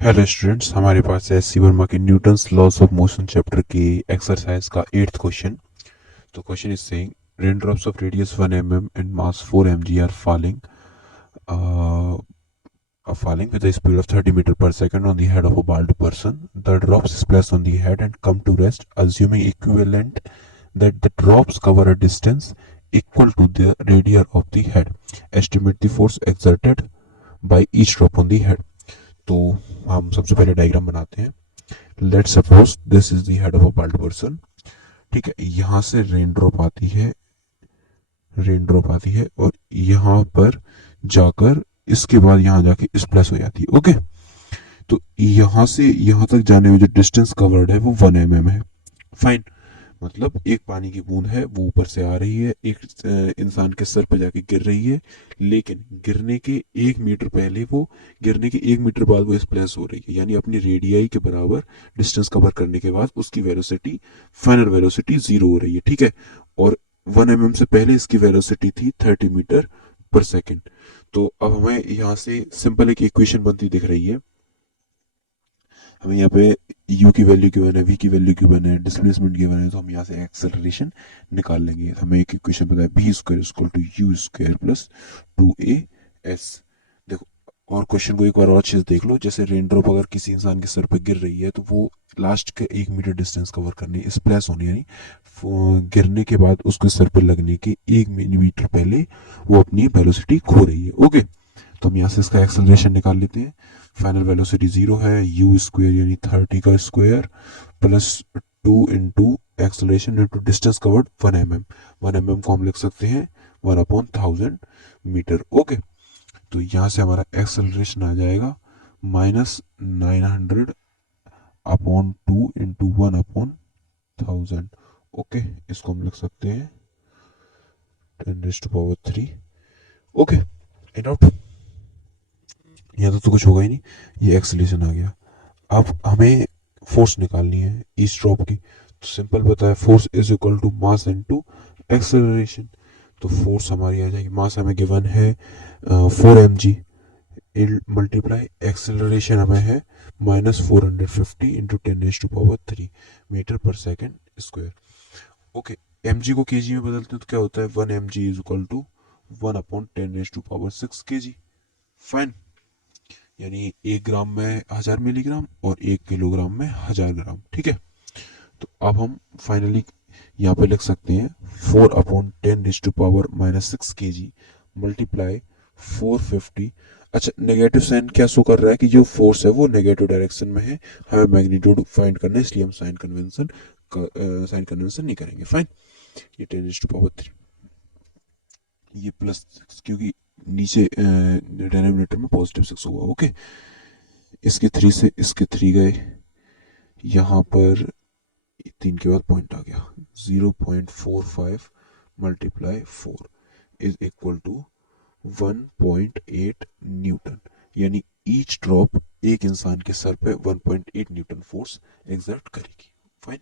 Hello students, हमारे पास है S C. Verma के Newton's laws of motion chapter की एक्सरसाइज का 8th क्वेश्चन। तो question is saying rain drops of radius 1 mm and mass 4 mg are falling with a speed of 30 meter per second on the head of a bald person. The drops splash on the head and come to rest, assuming equivalent that the drops cover a distance equal to the radius of the head. Estimate the force exerted by each drop on the head. तो हम सबसे पहले diagram बनाते हैं। Let suppose this is the head of a bald person. ठीक है, यहां से रेन ड्रॉप आती है और यहां पर जाकर इसके बाद यहां जाके स्प्लैश हो जाती है। ओके, तो यहां से यहां तक जाने में जो डिस्टेंस कवर्ड है वो 1 mm है। फाइन, मतलब एक पानी की बूंद है, वो ऊपर से आ रही है, एक इंसान के सर पे जाके गिर रही है, लेकिन गिरने के 1 मीटर बाद वो स्प्लैश हो रही है, यानी अपनी रेडियाई के बराबर डिस्टेंस कवर करने के बाद उसकी वेलोसिटी, फाइनल वेलोसिटी 0 हो रही है। ठीक है, और 1 mm से पहले इसकी वेलोसिटी थी 30 मीटर पर सेकेंड। तो अब हमें यहाँ से सिंपल एक इक्वेशन बनती दिख रही है। हमें यहाँ पे u की वैल्यू गिवन है, v की वैल्यू गिवन है, डिस्प्लेसमेंट गिवन है, तो हम यहाँ से एक्सेलरेशन निकाल लेंगे। हमें एक इक्वेशन पता है, b square equal to u square plus 2as। देखो, और क्वेश्चन को एक बार और चीज देख लो। जैसे रेन ड्रॉप अगर किसी इंसान के सर पे गिर रही है तो वो लास्ट के 1 मीटर डिस्टेंस कवर करने, स्प्लैश होने, यानी गिरने के बाद उसके सर पे लगने के 1 मीटर पहले वो अपनी वेलोसिटी खो रही है। ओके, तो हम यहाँ से इसका एक्सेलरेशन निकाल लेते हैं। फाइनल वेलोसिटी 0 है, यू स्क्वेयर यानी 30 का square plus 2 into acceleration into distance covered 1 mm। 1 mm को हम लिख सकते हैं 1/1000 मीटर। ओके, तो यहाँ से हमारा एक्सेलरेशन आ जाएगा -900/2 इंटू 1/1000। ओके, इसको हम लिख सकते हैं 10⁻³ ओके, एंड आउट। यहाँ तो कुछ होगा ही नहीं, ये एक्सेलरेशन आ गया। अब हमें फोर्स निकालनी है ईच ड्रॉप की। तो सिंपल पता है, force is equal to mass into acceleration. तो फोर्स हमारी आ जाएगी, मास हमें गिवन है 4 mg मल्टीप्लाई एक्सेलरेशन हमें है -450 इंटू 10⁻³ मीटर पर सेकेंड स्क्वायर। ओके, mg को kg में बदलते हैं तो क्या होता है, 1 mg is equal to 1/10⁻6 kg। Fine, यानी 1 ग्राम में 1000 मिलीग्राम और 1 किलोग्राम में 1000 ग्राम। ठीक है, तो अब हम फाइनली यहाँ पे लिख सकते हैं 4/10⁻6 kg मल्टीप्लाई 450। अच्छा, नेगेटिव साइन क्या शो कर रहा है कि जो फोर्स है वो नेगेटिव डायरेक्शन में है, हमें मैग्नीट्यूड फाइंड करना है, इसलिए हम साइन कन्वेंशन नहीं करेंगे। फाइन, ये 10⁻3, ये +6 क्योंकि नीचे डिनोमिनेटर में +6 हुआ। ओके, इसके 3 से इसके 3 गए, यहाँ पर 3 के बाद पॉइंट आ गया, 0.45 multiply 4 is equal to 1.8 newton, यानी ईच ड्रॉप एक इंसान के सर पे 1.8 न्यूटन फोर्स एग्जर्ट करेगी। फाइन।